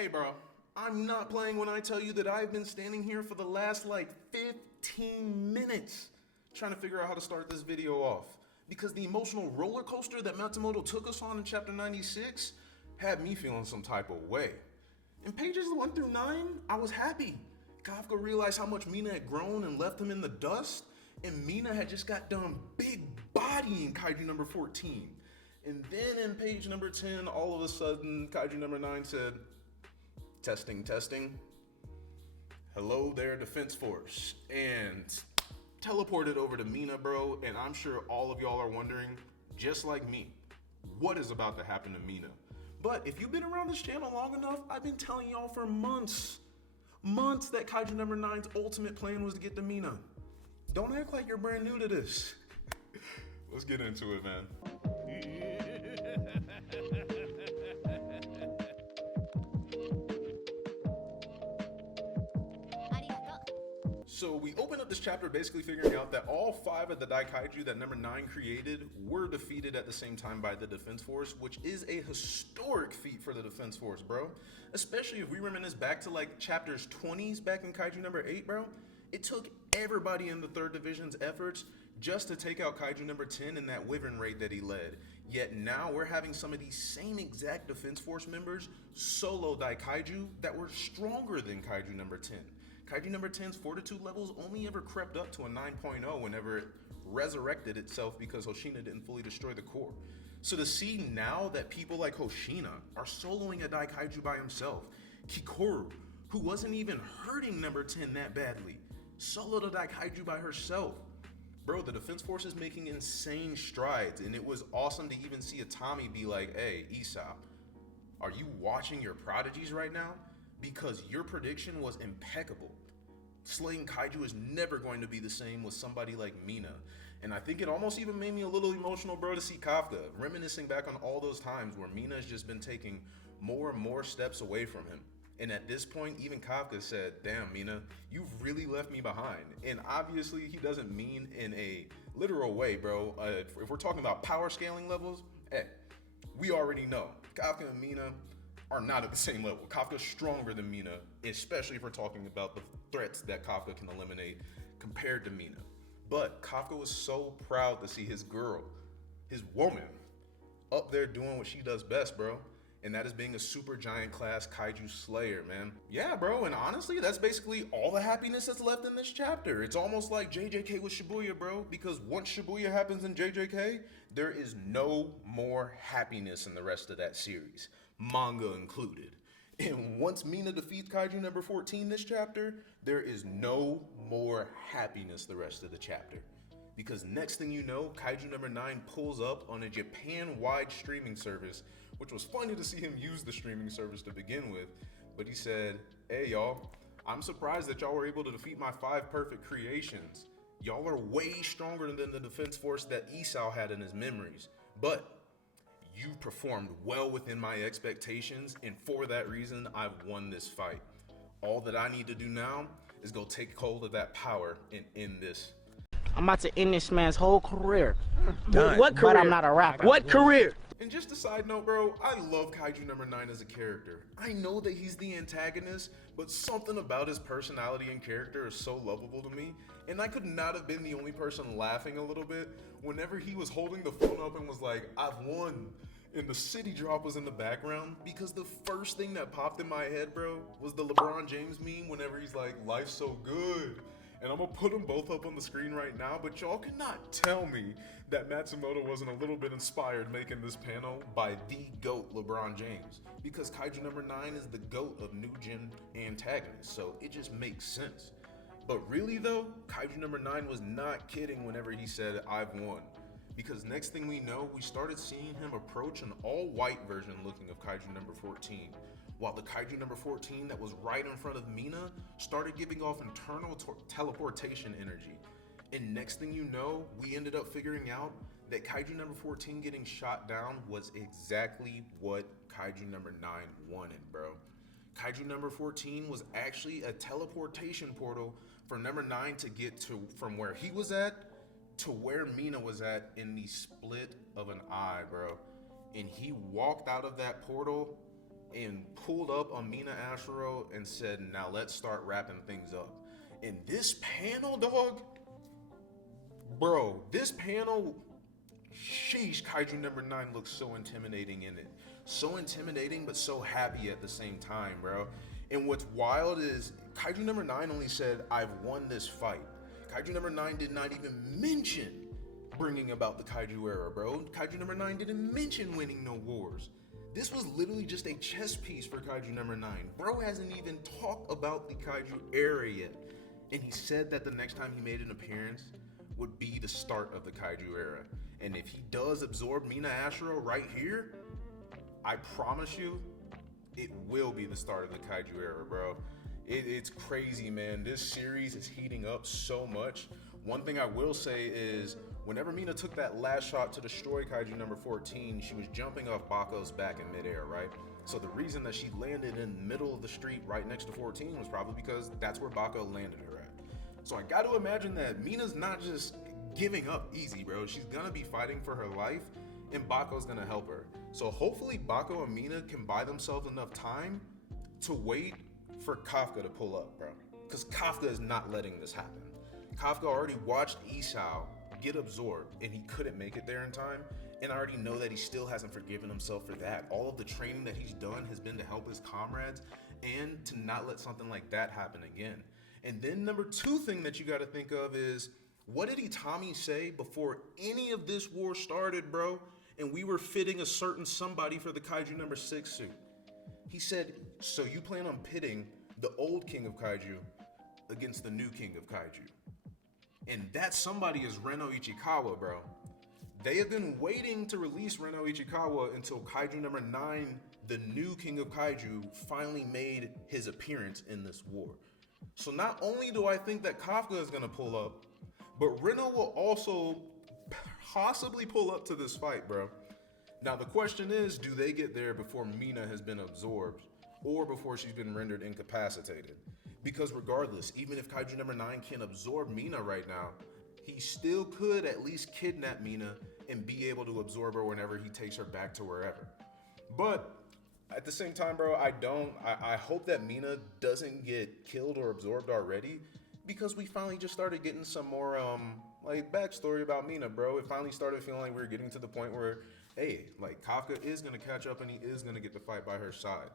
Hey bro, I'm not playing when I tell you that I've been standing here for the last like 15 minutes trying to figure out how to start this video off. Because the emotional roller coaster that Matsumoto took us on in chapter 96 had me feeling some type of way. In pages 1 through 9, I was happy. Kafka realized how much Mina had grown and left him in the dust, and Mina had just got done big bodying Kaiju number 14. And then in page number 10, all of a sudden, Kaiju number 9 said, testing, testing. Hello there, Defense Force. And teleported over to Mina, bro. And I'm sure all of y'all are wondering, just like me, what is about to happen to Mina? But if you've been around this channel long enough, I've been telling y'all for months that Kaiju number 9's ultimate plan was to get to Mina. Don't act like you're brand new to this. Let's get into it, man. So we open up this chapter basically figuring out that all 5 of the daikaiju that number 9 created were defeated at the same time by the Defense Force, which is a historic feat for the Defense Force, bro. Especially if we reminisce back to like chapters 20s back in Kaiju number 8, bro. It took everybody in the 3rd Division's efforts just to take out Kaiju number 10 in that Wyvern raid that he led. Yet now we're having some of these same exact Defense Force members solo daikaiju that were stronger than Kaiju number 10. Kaiju number 10's fortitude levels only ever crept up to a 9.0 whenever it resurrected itself because Hoshina didn't fully destroy the core. So to see now that people like Hoshina are soloing a daikaiju by himself, Kikoru, who wasn't even hurting number 10 that badly, soloed a daikaiju by herself. Bro, the Defense Force is making insane strides, and it was awesome to even see Atami be like, hey, Isao, are you watching your prodigies right now? Because your prediction was impeccable. Slaying Kaiju is never going to be the same with somebody like Mina. And I think it almost even made me a little emotional, bro, to see Kafka, reminiscing back on all those times where Mina's just been taking more and more steps away from him. And at this point, even Kafka said, damn, Mina, you've really left me behind. And obviously, he doesn't mean in a literal way, bro. If we're talking about power scaling levels, we already know Kafka and Mina are not at the same level. Kafka's stronger than Mina, especially if we're talking about the threats that Kafka can eliminate compared to Mina. But Kafka was so proud to see his girl, his woman, up there doing what she does best, bro. And that is being a super giant class Kaiju slayer, man. Yeah, bro, and honestly, that's basically all the happiness that's left in this chapter. It's almost like JJK with Shibuya, bro, because once Shibuya happens in JJK, there is no more happiness in the rest of that series, manga included. And once Mina defeats Kaiju number 14 this chapter, there is no more happiness the rest of the chapter. Because next thing you know, Kaiju number 9 pulls up on a Japan-wide streaming service, which was funny to see him use the streaming service to begin with. But he said, hey y'all, I'm surprised that y'all were able to defeat my 5 perfect creations. Y'all are way stronger than the Defense Force that Isao had in his memories. But you performed well within my expectations, and for that reason, I've won this fight. All that I need to do now is go take hold of that power and end this. I'm about to end this man's whole career. What career? But I'm not a rapper. What career? And just a side note, bro, I love Kaiju number 9 as a character. I know that he's the antagonist, but something about his personality and character is so lovable to me. And I could not have been the only person laughing a little bit whenever he was holding the phone up and was like, I've won. And the city drop was in the background, because the first thing that popped in my head, bro, was the LeBron James meme whenever he's like, life's so good. And I'm gonna put them both up on the screen right now, but y'all cannot tell me that Matsumoto wasn't a little bit inspired making this panel by the GOAT LeBron James, because Kaiju number 9 is the GOAT of new gen antagonists, so it just makes sense. But really though, Kaiju number 9 was not kidding whenever he said, I've won. Because next thing we know, we started seeing him approach an all-white version looking of Kaiju number 14. While the Kaiju number 14 that was right in front of Mina started giving off internal teleportation energy. And next thing you know, we ended up figuring out that Kaiju number 14 getting shot down was exactly what Kaiju number 9 wanted, bro. Kaiju number 14 was actually a teleportation portal for number 9 to get to from where he was at to where Mina was at in the split of an eye, bro. And he walked out of that portal and pulled up on Mina Ashiro and said, now let's start wrapping things up. And this panel, dog, bro, this panel, sheesh, Kaiju number 9 looks so intimidating in it. So intimidating, but so happy at the same time, bro. And what's wild is Kaiju number 9 only said, I've won this fight. Kaiju number 9 did not even mention bringing about the Kaiju era, bro. Kaiju number 9 didn't mention winning no wars. This was literally just a chess piece for Kaiju number 9. Bro hasn't even talked about the Kaiju era yet. And he said that the next time he made an appearance would be the start of the Kaiju era. And if he does absorb Mina Ashiro right here, I promise you, it will be the start of the Kaiju era, bro. It's crazy, man. This series is heating up so much. One thing I will say is, whenever Mina took that last shot to destroy Kaiju number 14, she was jumping off Bako's back in midair, right? So the reason that she landed in the middle of the street right next to 14 was probably because that's where Bako landed her at. So I got to imagine that Mina's not just giving up easy, bro. She's gonna be fighting for her life, and Bako's gonna help her. So hopefully Bako and Mina can buy themselves enough time to wait for Kafka to pull up, bro. Because Kafka is not letting this happen. Kafka already watched Isao get absorbed, and he couldn't make it there in time. And I already know that he still hasn't forgiven himself for that. All of the training that he's done has been to help his comrades and to not let something like that happen again. And then number 2 thing that you got to think of is, what did Itami say before any of this war started, bro? And we were fitting a certain somebody for the Kaiju number 6 suit. He said, so you plan on pitting the old king of Kaiju against the new king of Kaiju. And that somebody is Reno Ichikawa, bro. They have been waiting to release Reno Ichikawa until Kaiju number 9, the new king of Kaiju, finally made his appearance in this war. So not only do I think that Kafka is gonna pull up, but Reno will also possibly pull up to this fight, bro. Now the question is, do they get there before Mina has been absorbed or before she's been rendered incapacitated? Because regardless, even if Kaiju number 9 can absorb Mina right now, he still could at least kidnap Mina and be able to absorb her whenever he takes her back to wherever. But at the same time, bro, I hope that Mina doesn't get killed or absorbed already, because we finally just started getting some more like backstory about Mina, bro. It finally started feeling like we were getting to the point where, hey, like Kafka is gonna catch up and he is gonna get the fight by her side.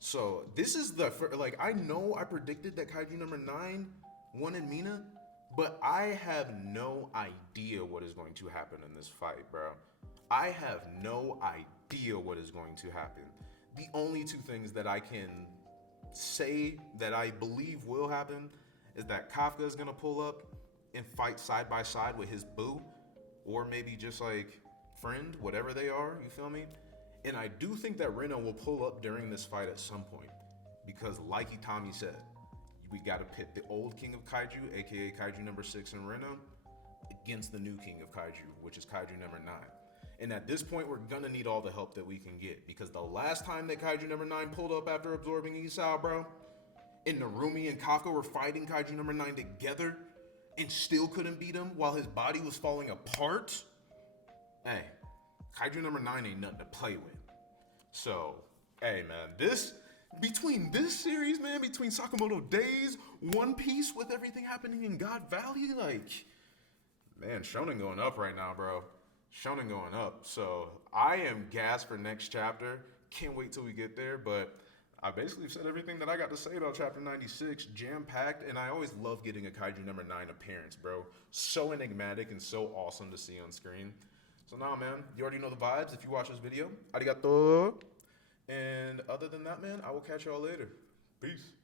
So this is the, like, I know I predicted that Kaiju number 9 wanted Mina, but I have no idea what is going to happen in this fight, bro. I have no idea what is going to happen. The only 2 things that I can say that I believe will happen is that Kafka is gonna pull up and fight side by side with his boo, or maybe just like friend, whatever they are, you feel me? And I do think that Reno will pull up during this fight at some point, because like Itami said, we gotta pit the old king of Kaiju, aka Kaiju number 6 in Reno, against the new king of Kaiju, which is Kaiju number 9. And at this point, we're gonna need all the help that we can get, because the last time that Kaiju number 9 pulled up after absorbing Isao, bro, and Narumi and Kafka were fighting Kaiju number 9 together and still couldn't beat him while his body was falling apart. Hey, Kaiju number 9 ain't nothing to play with. So, hey man, between this series, man, between Sakamoto Days, One Piece with everything happening in God Valley, like, man, shonen going up right now, bro. Shonen going up. So I am gassed for next chapter. Can't wait till we get there, but I basically said everything that I got to say about chapter 96, jam-packed, and I always love getting a Kaiju number 9 appearance, bro. So enigmatic and so awesome to see on screen. So nah, man, you already know the vibes if you watch this video. Arigato. And other than that, man, I will catch y'all later. Peace.